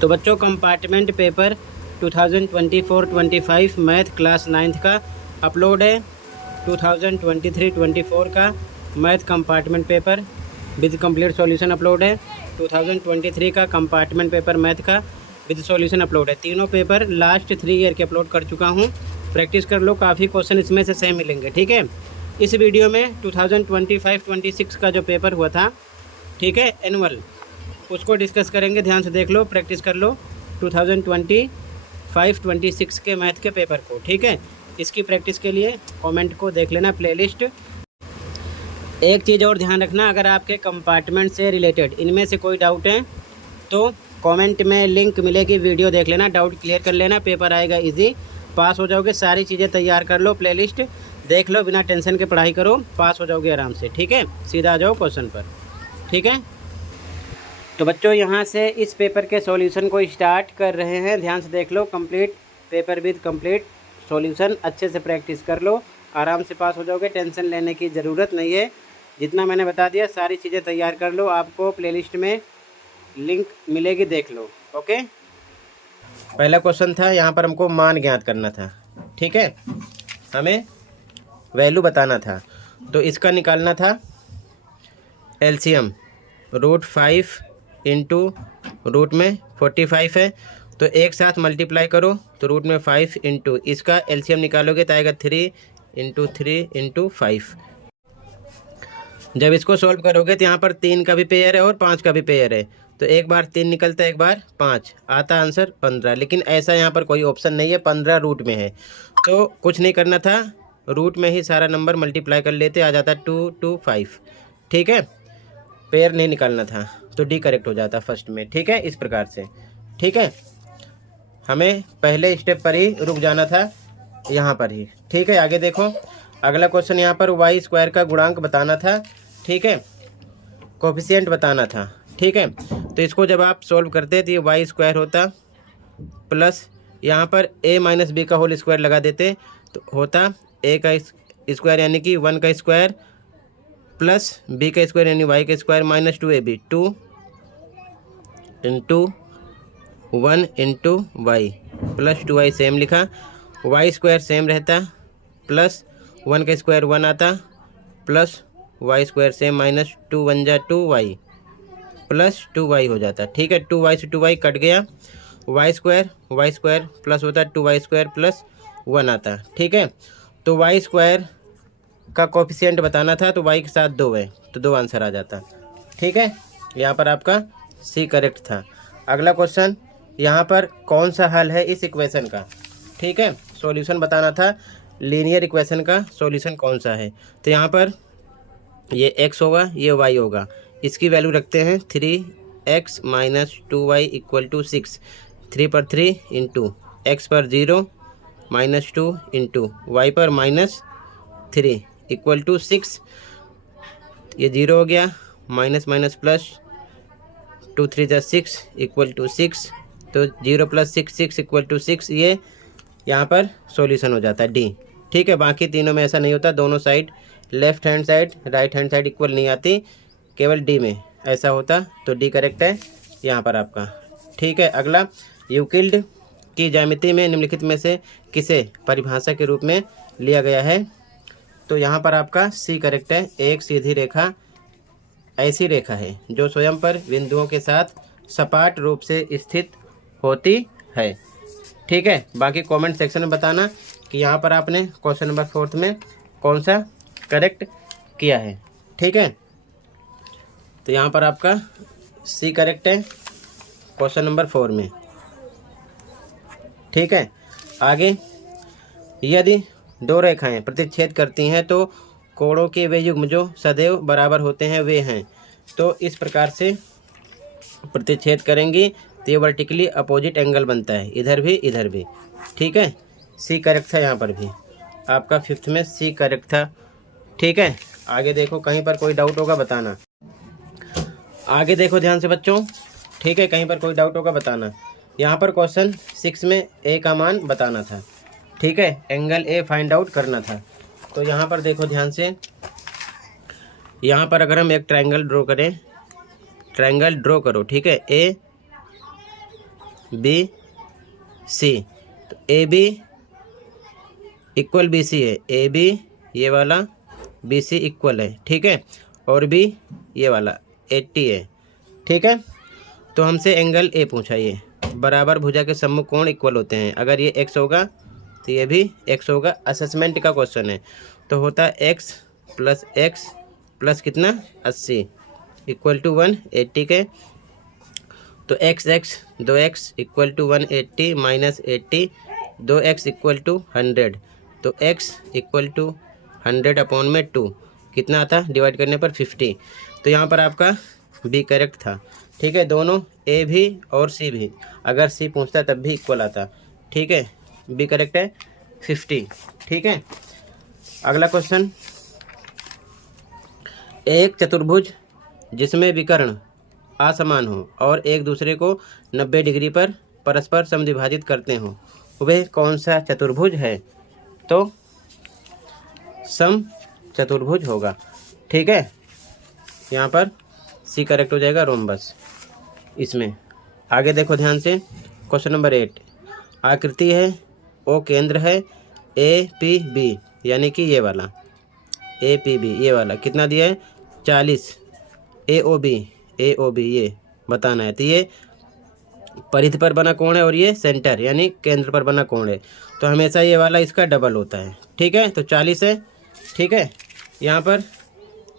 तो बच्चों compartment paper 2024-25 math class 9th का अपलोड है। 2023-24 का math compartment paper with complete solution upload है। 2023 का कंपार्टमेंट पेपर मैथ का विद सॉल्यूशन अपलोड है। तीनों पेपर लास्ट 3 ईयर के अपलोड कर चुका हूँ। प्रैक्टिस कर लो, काफ़ी क्वेश्चन इसमें से सेम मिलेंगे। ठीक है, इस वीडियो में 2025-26 का जो पेपर हुआ था, ठीक है, एनुअल, उसको डिस्कस करेंगे। ध्यान से देख लो, प्रैक्टिस कर लो 2025-26 के मैथ के पेपर को। ठीक है, इसकी प्रैक्टिस के लिए कमेंट को देख लेना, प्लेलिस्ट। एक चीज़ और ध्यान रखना, अगर आपके कंपार्टमेंट से रिलेटेड इनमें से कोई डाउट है तो कमेंट में लिंक मिलेगी, वीडियो देख लेना, डाउट क्लियर कर लेना, पेपर आएगा इजी, पास हो जाओगे। सारी चीज़ें तैयार कर लो, प्लेलिस्ट देख लो, बिना टेंशन के पढ़ाई करो, पास हो जाओगे आराम से। ठीक है, सीधा आ जाओ क्वेश्चन पर। ठीक है, तो बच्चों यहाँ से इस पेपर के सॉल्यूशन को स्टार्ट कर रहे हैं। ध्यान से देख लो, complete paper with complete solution, अच्छे से प्रैक्टिस कर लो, आराम से पास हो जाओगे, टेंशन लेने की ज़रूरत नहीं है। जितना मैंने बता दिया सारी चीज़ें तैयार कर लो, आपको प्लेलिस्ट में लिंक मिलेगी, देख लो। ओके, पहला क्वेश्चन था, यहाँ पर हमको मान ज्ञात करना था। ठीक है, हमें वैल्यू बताना था, तो इसका निकालना था एलसीएम। √5 इंटू रूट में 45 है, तो एक साथ मल्टीप्लाई करो, तो रूट में 5 इंटू इसका एलसीएम निकालोगे तो आएगा 3 इंटू 3 इंटू 5। जब इसको सॉल्व करोगे तो यहाँ पर 3 का भी पेयर है और 5 का भी पेयर है, तो एक बार 3 निकलता है, एक बार 5, आता आंसर 15। लेकिन ऐसा यहाँ पर कोई ऑप्शन नहीं है, 15 रूट में है, तो कुछ नहीं करना था, रूट में ही सारा नंबर मल्टीप्लाई कर लेते, आ जाता 2 2 5। ठीक है, पेयर नहीं निकालना था, तो डी करेक्ट हो जाता फर्स्ट में। ठीक है, इस प्रकार से। ठीक है, हमें पहले स्टेप पर ही रुक जाना था, यहाँ पर ही। ठीक है, आगे देखो, अगला क्वेश्चन यहाँ पर y² का गुणांक बताना था। ठीक है, कोफिशिएंट बताना था। ठीक है, तो इसको जब आप सोल्व करते तो ये y² होता प्लस यहाँ पर a माइनस बी का होल स्क्वायर लगा देते, तो होता a का स्क्वायर यानी कि 1 का स्क्वायर प्लस b का स्क्वायर यानी y का square minus 2ab, 2 into 1 into Y plus 2y same लिखा, y² सेम रहता प्लस 1 का स्क्वायर 1 आता प्लस y² सेम माइनस 2 1 जा 2y प्लस 2y हो जाता। ठीक है, 2y से 2y कट गया, y² प्लस होता 2y² प्लस 1 आता। ठीक है, तो y² का कोफिशिएंट बताना था, तो y के साथ 2 है, तो 2 आंसर आ जाता। ठीक है, यहाँ पर आपका सी करेक्ट था। अगला क्वेश्चन, यहाँ पर कौन सा हल है इस इक्वेशन का। ठीक है, सॉल्यूशन बताना था, लीनियर इक्वेशन का सॉल्यूशन कौन सा है, तो यहाँ पर ये x होगा, ये y होगा, इसकी वैल्यू रखते हैं 3x minus 2y equal to 6। 3 पर 3 इंटू x पर 0 माइनस 2 इंटू y पर माइनस 3 इक्वल टू 6। ये 0 हो गया, माइनस माइनस प्लस 2 3 जा 6 इक्वल टू 6, तो 0 प्लस 6 6 इक्वल टू 6, ये यहाँ पर सॉल्यूशन हो जाता है डी। ठीक है, बाकी तीनों में ऐसा नहीं होता, दोनों side left hand side right hand side equal नहीं आती, केवल डी में ऐसा होता, तो डी करेक्ट है यहाँ पर आपका। ठीक है, अगला, यूक्लिड की ज्यामिति में निम्नलिखित में से किसे परिभाषा के रूप में लिया गया है, तो यहाँ पर आपका सी करेक्ट है। एक सीधी रेखा ऐसी रेखा है जो स्वयं पर बिंदुओं के साथ सपाट रूप से स्थित होती है। ठीक है, बाकी कमेंट सेक्शन में बताना कि यहाँ पर आपने क्वेश्चन नंबर 4 में कौन सा करेक्ट किया है। ठीक है, तो यहाँ पर आपका सी करेक्ट है क्वेश्चन नंबर 4 में। ठीक है, आगे, यदि दो रेखाएं प्रतिच्छेद करती हैं तो कोणों के वे युग्म जो सदैव बराबर होते हैं वे हैं, तो इस प्रकार से प्रतिच्छेद करेंगी तो ये वर्टिकली अपोजिट एंगल बनता है, इधर भी इधर भी। ठीक है, सी करेक्ट था यहाँ पर भी, आपका 5th में सी करेक्ट था। ठीक है, आगे देखो, कहीं पर कोई डाउट होगा बताना। आगे देखो ध्यान से बच्चों। ठीक है, कहीं पर कोई डाउट होगा बताना। यहाँ पर क्वेश्चन 6 में ए का मान बताना था। ठीक है, एंगल ए फाइंड आउट करना था, तो यहाँ पर देखो ध्यान से, यहाँ पर अगर हम एक ट्रायंगल ड्रॉ करें, ट्रायंगल ड्रॉ करो। ठीक है, ए बी सी, तो A B equal B C है, ए बी ये वाला बी सी इक्वल है, ठीक है, और बी ये वाला 80 है, ठीक है। तो हमसे एंगल ए पूछा, ये बराबर भुजा के सम्मुख कोण इक्वल होते हैं, अगर ये एक्स होगा तो ये भी एक्स होगा। असेसमेंट का क्वेश्चन है, तो होता है एक्स प्लस कितना 80 इक्वल टू 180 के, तो X 2x equal to 180 minus 80, 2x equal to 100, तो x इक्वल टू 100 अपॉन में 2 कितना आता डिवाइड करने पर 50। तो यहाँ पर आपका बी करेक्ट था, ठीक है। दोनों ए भी और सी भी, अगर सी पूछता तब भी इक्वल आता, ठीक है। बी करेक्ट है 50, ठीक है। अगला क्वेश्चन, एक चतुर्भुज जिसमें विकर्ण असमान हो और एक दूसरे को 90 डिग्री पर परस्पर समद्विभाजित करते हो, वह कौन सा चतुर्भुज है? तो सम चतुर्भुज होगा, ठीक है। यहाँ पर सी करेक्ट हो जाएगा, रोम्बस। इसमें आगे देखो ध्यान से, क्वेश्चन नंबर 8, आकृति है, ओ केंद्र है, ए पी बी यानी कि ये वाला ए पी बी ये वाला कितना दिया है 40, ए ओ बी ये बताना है। तो ये परिधि पर बना कोण है और ये सेंटर यानी केंद्र पर बना कोण है, तो हमेशा ये वाला इसका डबल होता है, ठीक है। तो 40 है, ठीक है। यहाँ पर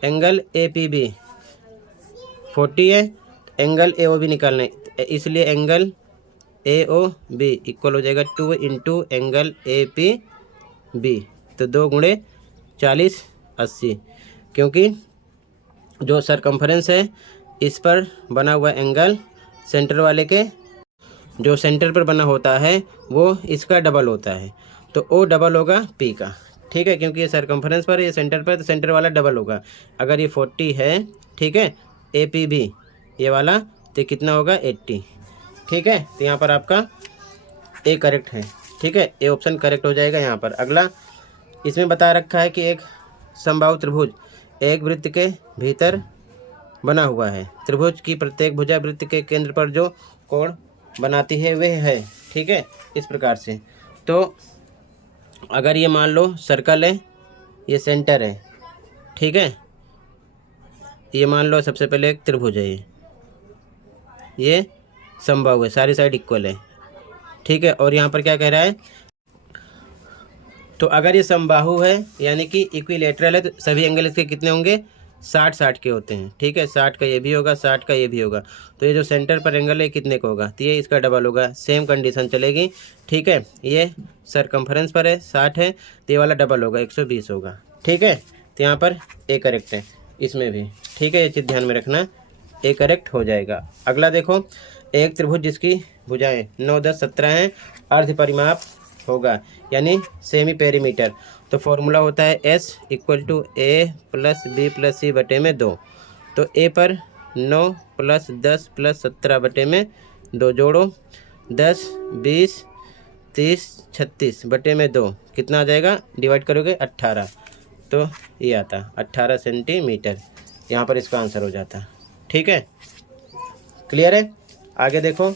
एंगल ए पी बी 40 है, एंगल ए ओ बी निकालना है, इसलिए angle A O B equal हो जाएगा 2 into angle A P B, तो 2 गुणे 40 80, क्योंकि जो सरकम्फरेंस है इस पर बना हुआ एंगल सेंटर वाले के जो सेंटर पर बना होता है वो इसका डबल होता है, तो ओ डबल होगा पी का, ठीक है। क्योंकि ये सरकम्फरेंस पर ये सेंटर पर, तो सेंटर वाला डबल होगा। अगर ये 40 है, ठीक है, ए पी बी ये वाला, तो कितना होगा 80, ठीक है। तो यहाँ पर आपका ए करेक्ट है, ठीक है, ए ऑप्शन करेक्ट हो जाएगा यहाँ पर। अगला, इसमें बता रखा है कि एक समबाहु त्रिभुज एक वृत्त के भीतर बना हुआ है, त्रिभुज की प्रत्येक भुजा वृत्त के केंद्र पर जो कोण बनाती है वह है, ठीक है, इस प्रकार से। तो अगर ये मान लो सर्कल है, ये सेंटर है, ठीक है, ये मान लो सबसे पहले एक त्रिभुज है, ये समबाहु है, सारी साइड इक्वल है, ठीक है। और यहाँ पर क्या कह रहा है, तो अगर ये समबाहु है यानी कि इक्विलेटरल है, तो सभी एंगल इसके कितने होंगे 60-60 के होते हैं, ठीक है। 60 का ये भी होगा, 60 का ये भी होगा, तो ये जो सेंटर पर एंगल है कितने का होगा, तो ये इसका डबल होगा, सेम कंडीशन चलेगी, ठीक है। ये सरकम्फरेंस पर है 60 है, तो ये वाला डबल होगा 120 होगा, ठीक है। तो यहाँ पर ए करेक्ट है, इसमें भी, ठीक है, ये चीज़ ध्यान में रखना, ए करेक्ट हो जाएगा। अगला देखो, एक त्रिभुज जिसकी भुजाएं 9 10 17 हैं, अर्ध परिमाप होगा यानी सेमी पेरीमीटर, तो फॉर्मूला होता है S equal to A plus B plus C बटे में 2, तो ए पर 9 प्लस 10 प्लस 17 बटे में 2 जोड़ो, 10 20 30 36 बटे में 2 कितना आ जाएगा, डिवाइड करोगे 18, तो ये आता 18 सेंटीमीटर, यहाँ पर इसका आंसर हो जाता, ठीक है। क्लियर है। आगे देखो,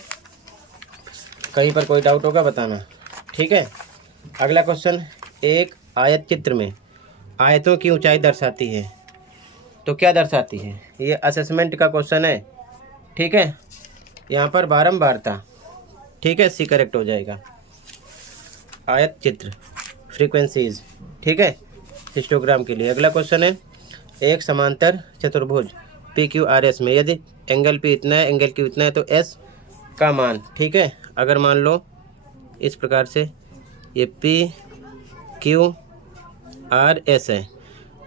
कहीं पर कोई डाउट होगा बताना, ठीक है। अगला क्वेश्चन, एक आयत चित्र में आयतों की ऊंचाई दर्शाती है, तो क्या दर्शाती है, ये असेसमेंट का क्वेश्चन है, ठीक है। यहाँ पर बारंबारता, ठीक है, सी करेक्ट हो जाएगा। आयत चित्र फ्रीक्वेंसीज, ठीक है, हिस्टोग्राम के लिए। अगला क्वेश्चन है, एक समांतर चतुर्भुज पी क्यू आर एस में यदि एंगल पी इतना है, एंगल क्यू इतना है, तो एस का मान, ठीक है, अगर मान लो इस प्रकार से ये पी क्यू आर एस है,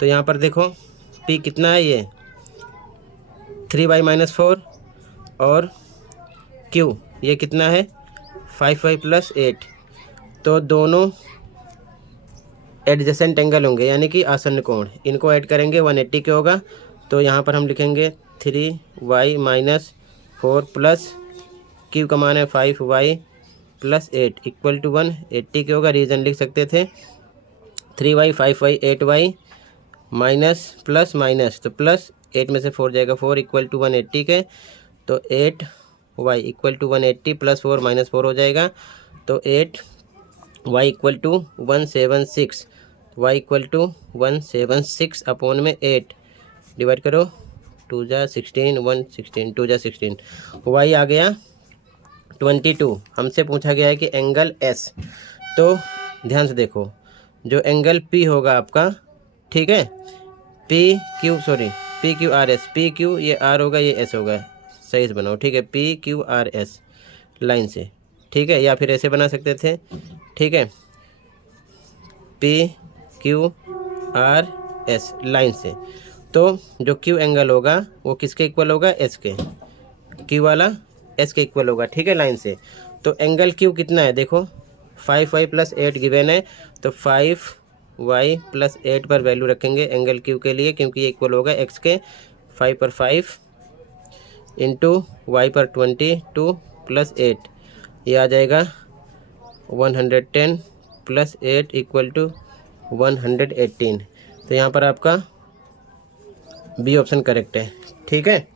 तो यहाँ पर देखो पी कितना है, ये 3/-4 और क्यू ये कितना है 5y + 8, तो दोनों एडजेसेंट एंगल होंगे यानी कि आसन्न कोण, इनको ऐड करेंगे 180 के होगा, तो यहाँ पर हम लिखेंगे 3y - 4 प्लस क्यू का मान है 5y + 8 इक्वल टू 180 के होगा। रीजन लिख सकते थे 3y 5y 8y minus plus minus, तो प्लस 8 में से 4 जाएगा 4 इक्वल टू 180 के, तो 8 Y equal to 180 plus 4 minus 4 हो जाएगा, तो 8 Y equal to 176, Y equal to 176 upon में 8 डिवाइड करो, 2 जा 16, 116, 2 जा 16, वाई आ गया 22। हमसे पूछा गया है कि एंगल एस, तो ध्यान से देखो, जो एंगल पी होगा आपका, ठीक है, P Q R S, P Q ये आर होगा, ये एस होगा, सही से बनाओ, ठीक है, P Q R S line से, ठीक है, या फिर ऐसे बना सकते थे, ठीक है, P Q R S line से। तो जो क्यू एंगल होगा वो किसके इक्वल होगा, एस के, क्यू वाला एस के इक्वल होगा, ठीक है, लाइन से। तो एंगल क्यू कितना है देखो, 5y + 8 गिवन है, तो 5y + 8 पर वैल्यू रखेंगे एंगल क्यू के लिए, क्योंकि ये इक्वल होगा एक्स के, 5 पर 5 इंटू वाई पर 22 + 8, ये आ जाएगा 110 + 8 इक्वल टू 118। तो यहाँ पर आपका बी ऑप्शन करेक्ट है, ठीक है।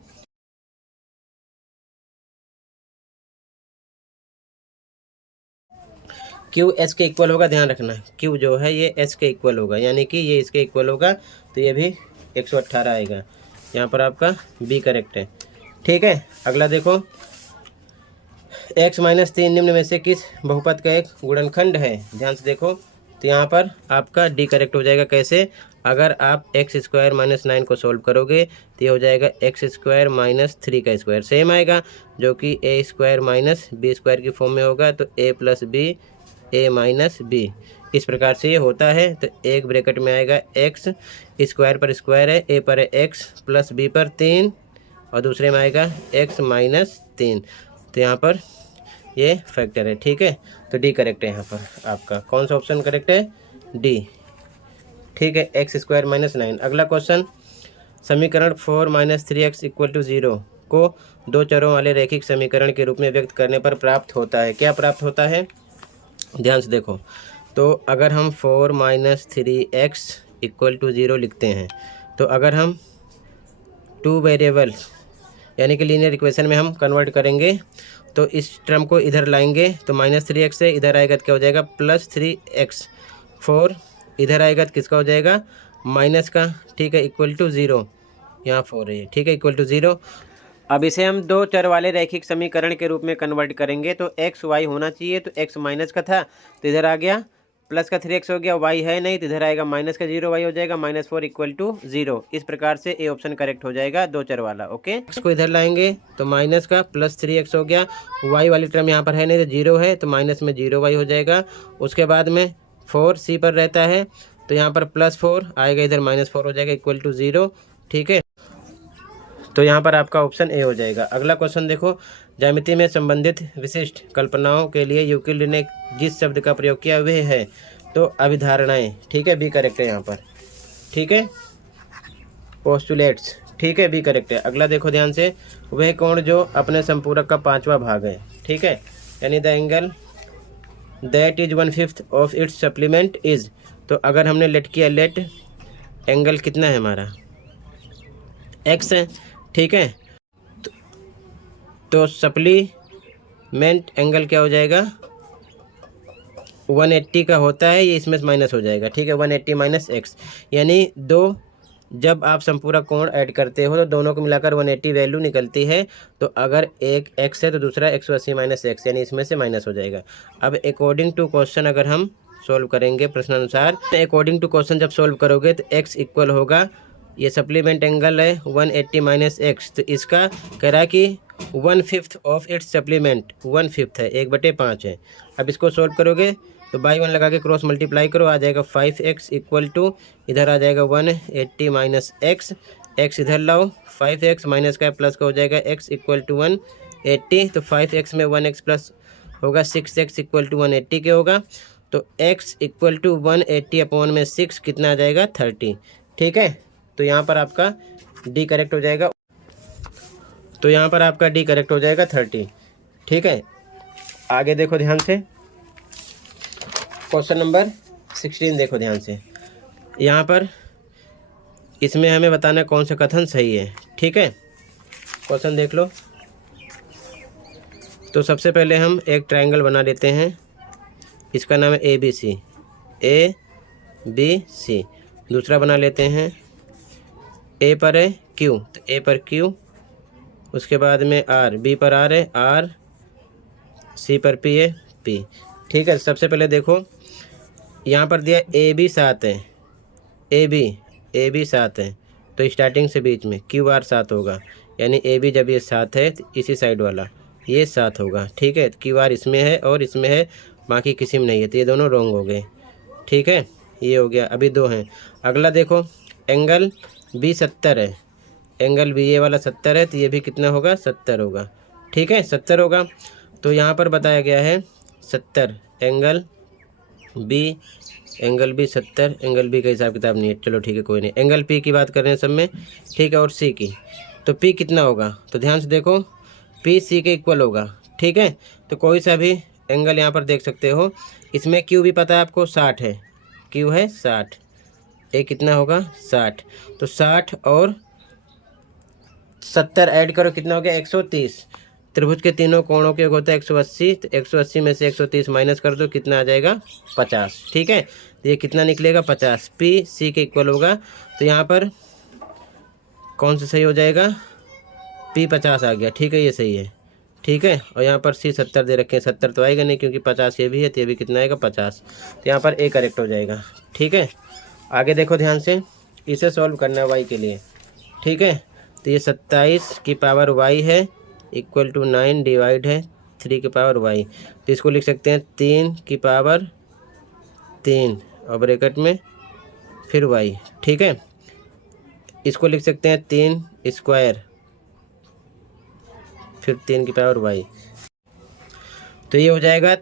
क्यू एस के इक्वल होगा, ध्यान रखना, क्यू जो है ये एस के इक्वल होगा, यानी कि ये इसके इक्वल होगा, तो ये भी 118 आएगा, यहाँ पर आपका बी करेक्ट है, ठीक है। अगला देखो, x - 3 निम्न में से किस बहुपद का एक गुणनखंड है, ध्यान से देखो, तो यहाँ पर आपका डी करेक्ट हो जाएगा। कैसे, अगर आप x² - 9 को सोल्व करोगे तो ये हो जाएगा x² - 3 का स्क्वायर, सेम आएगा, जो कि a² - b² की फॉर्म में होगा, तो a + b a - b, इस प्रकार से ये होता है। तो एक ब्रैकेट में आएगा x, स्क्वायर पर स्क्वायर है, a पर x + b पर 3, और दूसरे में आएगा x - 3, तो यहाँ पर ये फैक्टर है, ठीक है। तो डी करेक्ट है यहाँ पर आपका, कौन सा ऑप्शन करेक्ट है, डी, ठीक है, x² - 9। अगला क्वेश्चन, समीकरण 4 - 3x = 0 को दो चरों वाले रैखिक समीकरण के रूप में व्यक्त करने पर प्राप्त होता है। क्या प्राप्त होता है, ध्यान से देखो, तो अगर हम 4 - 3x = 0 लिखते हैं, तो अगर हम 2 वेरिएबल्स यानी कि लीनियर इक्वेशन में हम कन्वर्ट करेंगे, तो इस टर्म को इधर लाएंगे, तो -3x से इधर आएगा तो क्या हो जाएगा, +3x, 4 इधर आएगा तो किसका हो जाएगा, माइनस का, ठीक है, इक्वल टू 0, यहाँ 4 है, ठीक है, इक्वल टू 0। अब इसे हम दो चर वाले रैखिक समीकरण के रूप में कन्वर्ट करेंगे, तो एक्स वाई होना चाहिए, तो x माइनस का था तो इधर आ गया, प्लस का 3x हो गया, y है नहीं तो इधर आएगा माइनस का 0y हो जाएगा, -4 = 0। इस प्रकार से ए ऑप्शन करेक्ट हो जाएगा, दो चर वाला, ओके। x को इधर लाएंगे तो माइनस का +3x हो गया, y वाली टर्म यहाँ पर है नहीं तो 0 है, तो माइनस में 0y हो जाएगा। उसके बाद में 4 c पर रहता है, तो यहाँ पर +4 आएगा, इधर -4 हो जाएगा, इक्वल टू 0, ठीक है। तो यहाँ पर आपका ऑप्शन ए हो जाएगा। अगला क्वेश्चन देखो, ज्यामिति में संबंधित विशिष्ट कल्पनाओं के लिए यूक्लिड ने जिस शब्द का प्रयोग किया वह है, तो अभिधारणाएं, ठीक है, बी करेक्ट है यहाँ पर, ठीक है, पोस्टुलेट्स, ठीक है, बी करेक्ट है। अगला देखो ध्यान से, वह कोण जो अपने संपूरक का 5वां भाग है, ठीक है, यानी the angle that is 1/5 of its supplement is, तो अगर हमने लेट किया, लेट एंगल कितना है हमारा, एक्स है, ठीक है, तो सप्लीमेंट एंगल क्या हो जाएगा, 180 का होता है, ये इसमें माइनस हो जाएगा, ठीक है, 180 - x, यानी दो जब आप संपूरक कोण ऐड करते हो तो दोनों को मिलाकर 180 वैल्यू निकलती है। तो अगर एक x है तो दूसरा 180 - x, यानी इसमें से माइनस हो जाएगा। अब अकॉर्डिंग टू क्वेश्चन अगर हम सोल्व करेंगे प्रश्नानुसार, तो अकॉर्डिंग टू क्वेश्चन जब सोल्व करोगे तो x इक्वल होगा, ये सप्लीमेंट एंगल है 180 - x, तो इसका कह रहा है कि 1/5 ऑफ इट्स सप्लीमेंट, 1/5 है, 1/5 है। अब इसको सोल्व करोगे तो बाई 1 लगा के क्रॉस मल्टीप्लाई करो, आ जाएगा 5x इक्वल टू, इधर आ जाएगा 180 - x, x इधर लाओ, 5x माइनस का प्लस का हो जाएगा, x इक्वल टू 180, तो 5x में 1x प्लस होगा, 6x इक्वल टू 180 के होगा, तो x इक्वल टू 180 अपॉन में 6 कितना आ जाएगा, 30, ठीक है। तो यहाँ पर आपका डी करेक्ट हो जाएगा, तो यहाँ पर आपका डी करेक्ट हो जाएगा 30, ठीक है। आगे देखो ध्यान से, क्वेश्चन नंबर 16 देखो ध्यान से, यहाँ पर इसमें हमें बताना कौन सा कथन सही है, ठीक है। क्वेश्चन देख लो, तो सबसे पहले हम एक ट्रायंगल बना लेते हैं, इसका नाम है ABC, ABC। दूसरा बना लेते हैं, A पर है Q, तो A पर Q, उसके बाद में R, B पर R है R, C पर P है P। ठीक है, सबसे पहले देखो यहाँ पर दिया AB 7 है, AB 7 है, तो स्टार्टिंग से बीच में QR 7 होगा, यानी AB जब ये 7 है तो इसी साइड वाला ये 7 होगा। ठीक है, QR इसमें है और इसमें है, बाकी किसी में नहीं है, तो ये दोनों रॉन्ग हो गए। ठीक है, ये हो गया, अभी 2 हैं। अगला देखो एंगल B 70 है, एंगल B ये वाला 70 है, तो ये भी कितना होगा 70 होगा। ठीक है, 70 होगा। तो यहाँ पर बताया गया है 70 एंगल B 70, एंगल B का हिसाब किताब नहीं है, चलो ठीक है कोई नहीं। एंगल P की बात कर रहे हैं सब में, ठीक है, और C की, तो P कितना होगा, तो ध्यान से देखो P C के इक्वल होगा। ठीक है, तो कोई सा भी एंगल यहाँ पर देख सकते हो। इसमें Q भी पता है आपको 60 है, Q है 60, A कितना होगा 60, तो 60 और 70 ऐड करो कितना हो गया 130। त्रिभुज के तीनों कोणों के योग होता है 180, तो 180 में से 130 माइनस कर दो, कितना आ जाएगा 50। ठीक है, तो ये कितना निकलेगा 50, P C के इक्वल होगा। तो यहाँ पर कौन सा सही हो जाएगा, P 50 आ गया। ठीक है, ये सही है। ठीक है, और यहाँ पर C 70 दे रखे हैं, 70 तो आएगा नहीं क्योंकि 50 ये भी है, तो ये भी कितना आएगा 50, तो यहाँ पर A करेक्ट हो जाएगा। ठीक है, आगे देखो ध्यान से, इसे सॉल्व करना है y के लिए। ठीक है, तो ये 27 की पावर y है इक्वल टू 9 डिवाइड है 3 की पावर y, तो इसको लिख सकते हैं 3 की पावर 3 और ब्रैकेट में फिर y। ठीक है, इसको लिख सकते हैं 3 स्क्वायर फिर 3 की पावर y, तो ये हो जाएगा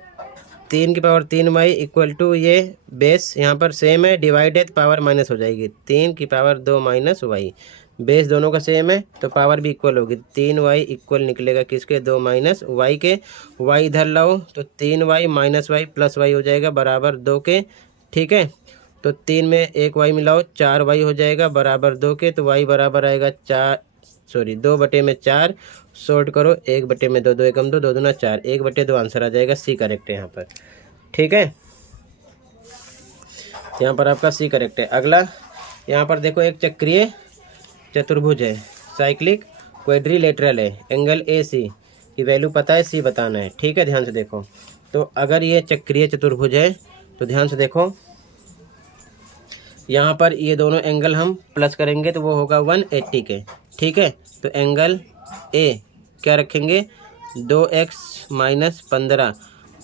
3 की पावर 3y इक्वल टू, ये बेस यहाँ पर सेम है, डिवाइड है तो पावर माइनस हो जाएगी, 3 की पावर 2 माइनस y, बेस दोनों का सेम है तो पावर भी इक्वल होगी। 3y इक्वल निकलेगा किसके, 2 माइनस y के, y इधर लाओ तो 3y minus y plus y हो जाएगा बराबर 2 के। ठीक है, तो 3 में एक y मिलाओ 4y हो जाएगा बराबर 2 के, तो y बराबर आएगा 2 बटे में 4, सॉल्ट करो 1 बटे में 2, 2 एकम 2, 2 दूना 4, 1 बटे 2 आंसर आ जाएगा, C करेक्ट है यहाँ पर। ठीक है, यहाँ पर आपका C करेक्ट है। अगला यहाँ पर देखो एक चक्रीय चतुर्भुज है, साइक्लिक क्वाड्रिलेटरल है, एंगल AC की वैल्यू पता है, C बताना है। ठीक है, ध्यान से देखो, तो अगर ये चक्रीय चतुर्भुज है तो ध्यान से देखो यहाँ पर ये दोनों एंगल हम प्लस करेंगे तो वो होगा 180 के। ठीक है, तो एंगल A क्या रखेंगे 2x minus 15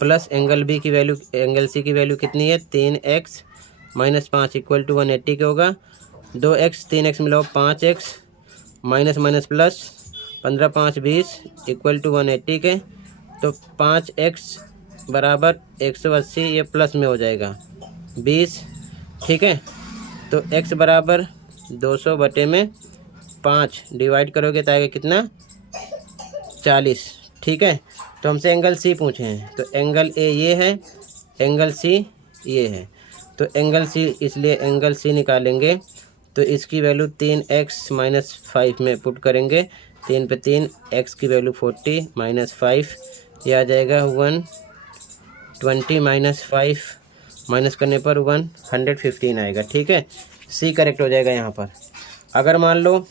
plus angle B की वैल्यू, एंगल C की वैल्यू कितनी है 3x माइनस 5 इक्वल टू 180 के होगा। 2x 3x मिलाओ 5x minus minus plus 15 5 20 equal to 180 के, तो 5x बराबर 180, ये प्लस में हो जाएगा 20। ठीक है, तो x बराबर 200 बटे में 5 डिवाइड करोगे तो आएगा कितना 40। ठीक है, तो हमसे एंगल C पूछे हैं, तो एंगल A ये है, एंगल C ये है, तो एंगल C, इसलिए एंगल C निकालेंगे तो इसकी वैल्यू 3x माइनस 5 में पुट करेंगे, 3 पे 3, x की वैल्यू 40 माइनस 5, ये आ जाएगा 120 माइनस 5, माइनस करने पर 115 आएगा। ठीक है, C करेक्ट हो जाएगा यहाँ पर। अगर मान लो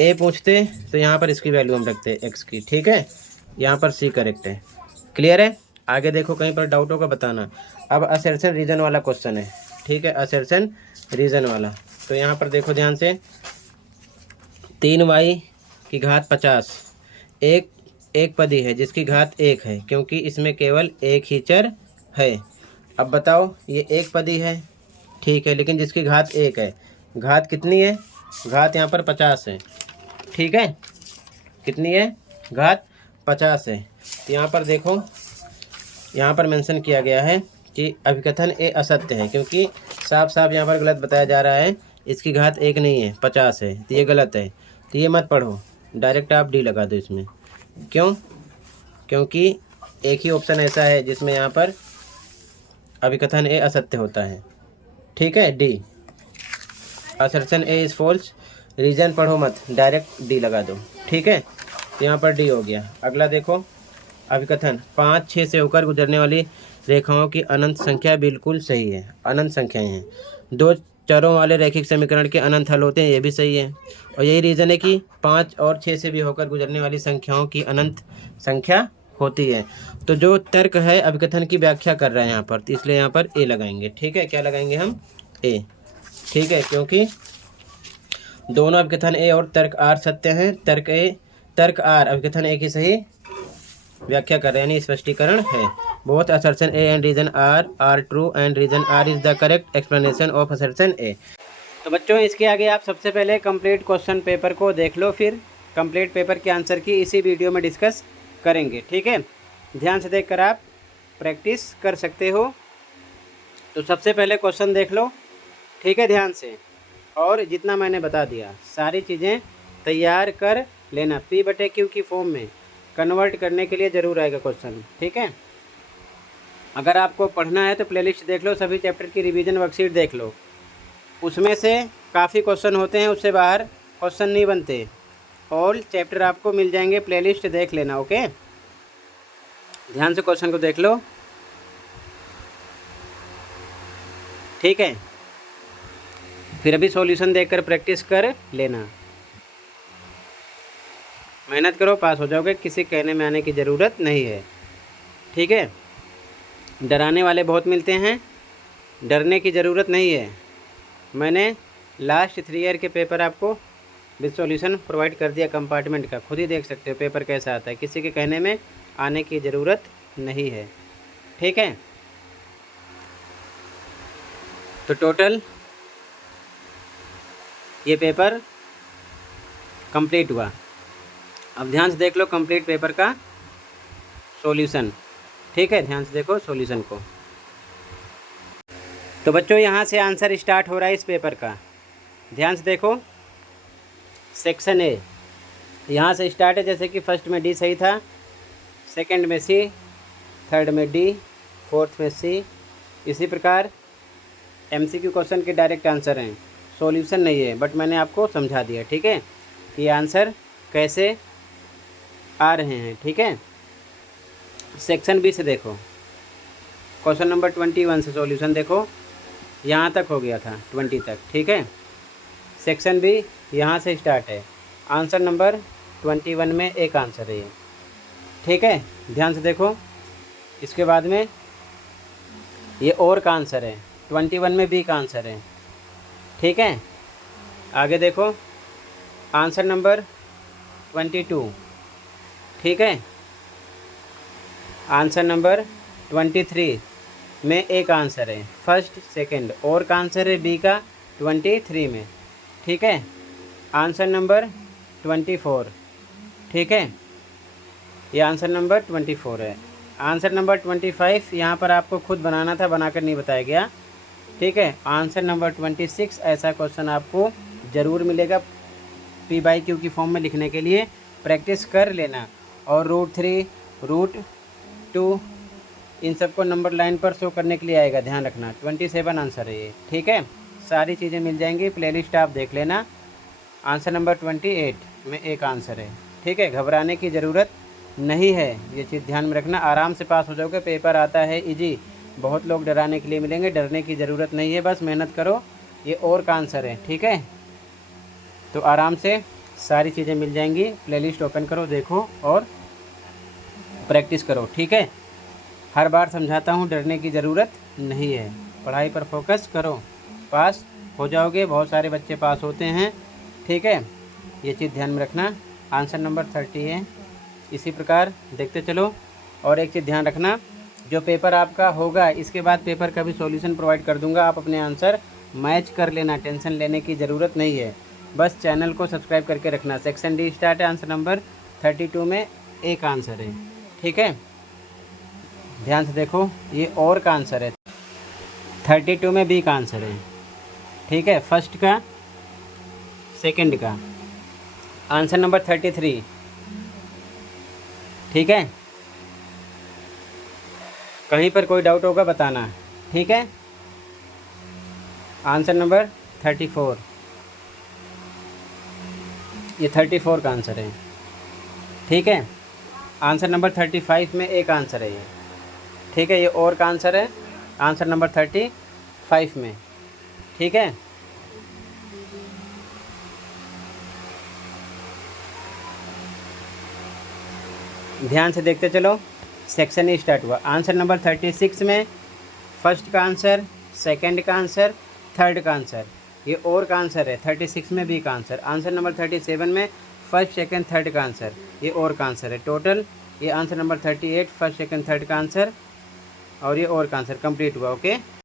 A पूछते तो यहाँ पर इसकी वैल्यू हम रखते हैं x की। ठीक है, यहाँ पर C करेक्ट है। क्लियर है, आगे देखो कहीं पर डाउट होगा बताना। अब असर्शन रीजन वाला क्वेश्चन है। ठीक है, असर्शन रीजन वाला, तो यहाँ पर देखो ध्यान से, 3y की घात 50 एक पदी है जिसकी घात 1 है, क्योंकि इसमें केवल एक ही चर है। अब बताओ ये एक पदी है, ठीक है, लेकिन जिसकी घात 1 है, घात कितनी है, घात यहाँ पर 50 है। ठीक है, कितनी है, घात 50 है। तो यहाँ पर देखो, यहाँ पर मेंशन किया गया है कि अभिकथन A असत्य है, क्योंकि साफ साफ यहाँ पर गलत बताया जा रहा है, इसकी घात 1 नहीं है 50 है, तो ये गलत है, तो ये मत पढ़ो, डायरेक्ट आप D लगा दो इसमें। क्यों, क्योंकि एक ही ऑप्शन ऐसा है जिसमें यहाँ पर अभिकथन A असत्य होता है। ठीक है, D, assertion A is false, reason पढ़ो मत, डायरेक्ट D लगा दो। ठीक है, तो यहाँ पर D हो गया। अगला देखो, अभिकथन 5, 6 से होकर गुजरने वाली रेखाओं की अनंत संख्या बिल्कुल सही है, अनंत संख्याएं हैं। 2 चरों वाले रैखिक समीकरण के अनंत हल होते हैं, ये भी सही है। और यही रीज़न है कि 5 और 6 से भी होकर गुजरने वाली संख्याओं की अनंत संख्या होती है। तो जो तर्क है अभिकथन की व्याख्या कर रहा है यहाँ पर, तो इसलिए यहाँ पर ए लगाएंगे। ठीक है, क्या लगाएंगे हम? ए। ठीक है, क्योंकि दोनों अभिकथन ए और तर्क आर सत्य हैं। तर्क आर अभिकथन ए की सही व्याख्या कर रहे हैं, यानी स्पष्टीकरण है। Both assertion A and reason are true and reason R is the correct explanation of assertion A. तो बच्चों इसके आगे आप सबसे पहले कंप्लीट क्वेश्चन पेपर को देख लो, फिर कंप्लीट पेपर के आंसर की इसी वीडियो में डिस्कस करेंगे। ठीक है, ध्यान से देखकर आप प्रैक्टिस कर सकते हो। तो सबसे पहले क्वेश्चन देख लो, ठीक है, ध्यान से। और जितना मैंने बता दिया सारी चीज़ें तैयार कर लेना, P/Q की फॉर्म में कन्वर्ट करने के लिए ज़रूर आएगा क्वेश्चन। ठीक है, अगर आपको पढ़ना है तो प्लेलिस्ट देख लो, सभी चैप्टर की रिवीजन वर्कशीट देख लो, उसमें से काफ़ी क्वेश्चन होते हैं, उससे बाहर क्वेश्चन नहीं बनते। ऑल चैप्टर आपको मिल जाएंगे, प्लेलिस्ट देख लेना। ओके, ध्यान से क्वेश्चन को देख लो। ठीक है, फिर अभी सॉल्यूशन देखकर प्रैक्टिस कर लेना, मेहनत करो, पास हो जाओगे, किसी कहने में आने की ज़रूरत नहीं है। ठीक है, डराने वाले बहुत मिलते हैं, डरने की ज़रूरत नहीं है। मैंने लास्ट 3 ईयर के पेपर आपको विद सॉल्यूशन प्रोवाइड कर दिया कंपार्टमेंट का, खुद ही देख सकते हो पेपर कैसा आता है, किसी के कहने में आने की ज़रूरत नहीं है। ठीक है, तो टोटल ये पेपर कंप्लीट हुआ। अब ध्यान से देख लो कंप्लीट पेपर का सॉल्यूशन। ठीक है, ध्यान से देखो सॉल्यूशन को। तो बच्चों यहाँ से आंसर स्टार्ट हो रहा है इस पेपर का, ध्यान से देखो। सेक्शन ए यहाँ से स्टार्ट है, जैसे कि फर्स्ट में डी सही था, सेकंड में सी, थर्ड में डी, फोर्थ में सी। इसी प्रकार एमसीक्यू क्वेश्चन के डायरेक्ट आंसर हैं, सॉल्यूशन नहीं है, बट मैंने आपको समझा दिया। ठीक है, कि आंसर कैसे आ रहे हैं। ठीक है, सेक्शन बी से देखो, क्वेश्चन नंबर 21 से सॉल्यूशन देखो, यहाँ तक हो गया था 20 तक। ठीक है, सेक्शन बी यहाँ से स्टार्ट है, आंसर नंबर 21 में एक आंसर है ये। ठीक है, ध्यान से देखो, इसके बाद में ये और का आंसर है, 21 में बी का आंसर है। ठीक है, आगे देखो, आंसर नंबर 22। ठीक है, आंसर नंबर 23 में एक आंसर है, फर्स्ट सेकंड, और का आंसर है बी का 23 में। ठीक है, आंसर नंबर 24। ठीक है, ये आंसर नंबर 24 है। आंसर नंबर 25 यहाँ पर आपको खुद बनाना था, बनाकर नहीं बताया गया। ठीक है, आंसर नंबर 26 ऐसा क्वेश्चन आपको ज़रूर मिलेगा P/Q की फॉर्म में लिखने के लिए, प्रैक्टिस कर लेना। और √3, √2 इन सबको नंबर लाइन पर शो करने के लिए आएगा, ध्यान रखना। 27 आंसर है ये। ठीक है, सारी चीज़ें मिल जाएंगी, प्लेलिस्ट आप देख लेना। आंसर नंबर 28 में एक आंसर है। ठीक है, घबराने की ज़रूरत नहीं है, ये चीज़ ध्यान में रखना, आराम से पास हो जाओगे। पेपर आता है इजी, बहुत लोग डराने के लिए मिलेंगे, डरने की ज़रूरत नहीं है, बस मेहनत करो। ये और का आंसर है। ठीक है, तो आराम से सारी चीज़ें मिल जाएंगी, प्लेलिस्ट ओपन करो, देखो और प्रैक्टिस करो। ठीक है, हर बार समझाता हूँ, डरने की ज़रूरत नहीं है, पढ़ाई पर फोकस करो, पास हो जाओगे। बहुत सारे बच्चे पास होते हैं। ठीक है, ये चीज़ ध्यान में रखना। आंसर नंबर 30 है। इसी प्रकार देखते चलो। और एक चीज़ ध्यान रखना, जो पेपर आपका होगा इसके बाद पेपर का भी सॉल्यूशन प्रोवाइड कर दूंगा, आप अपने आंसर मैच कर लेना, टेंशन लेने की ज़रूरत नहीं है, बस चैनल को सब्सक्राइब करके रखना। सेक्शन डी स्टार्ट है, आंसर नंबर 32 में एक आंसर है। ठीक है, ध्यान से देखो, ये और का आंसर है, 32 में बी का आंसर है। ठीक है, फर्स्ट का, सेकंड का, आंसर नंबर 33। ठीक है, कहीं पर कोई डाउट होगा बताना। ठीक है, आंसर नंबर 34, ये 34 का आंसर है। ठीक है, आंसर नंबर 35 में एक आंसर है ये, ठीक है। ये और का आंसर है आंसर नंबर 35 में, ठीक है। ध्यान से देखते चलो, सेक्शन ही स्टार्ट हुआ। आंसर नंबर 36 में फर्स्ट का आंसर, सेकंड का आंसर, थर्ड का आंसर, ये और का आंसर है। 36 में बी का आंसर। आंसर नंबर 37 में फर्स्ट सेकंड थर्ड का आंसर, ये और का आंसर है। टोटल ये answer number 38 first second third का आंसर और ये और का आंसर कंप्लीट हुआ। ओके।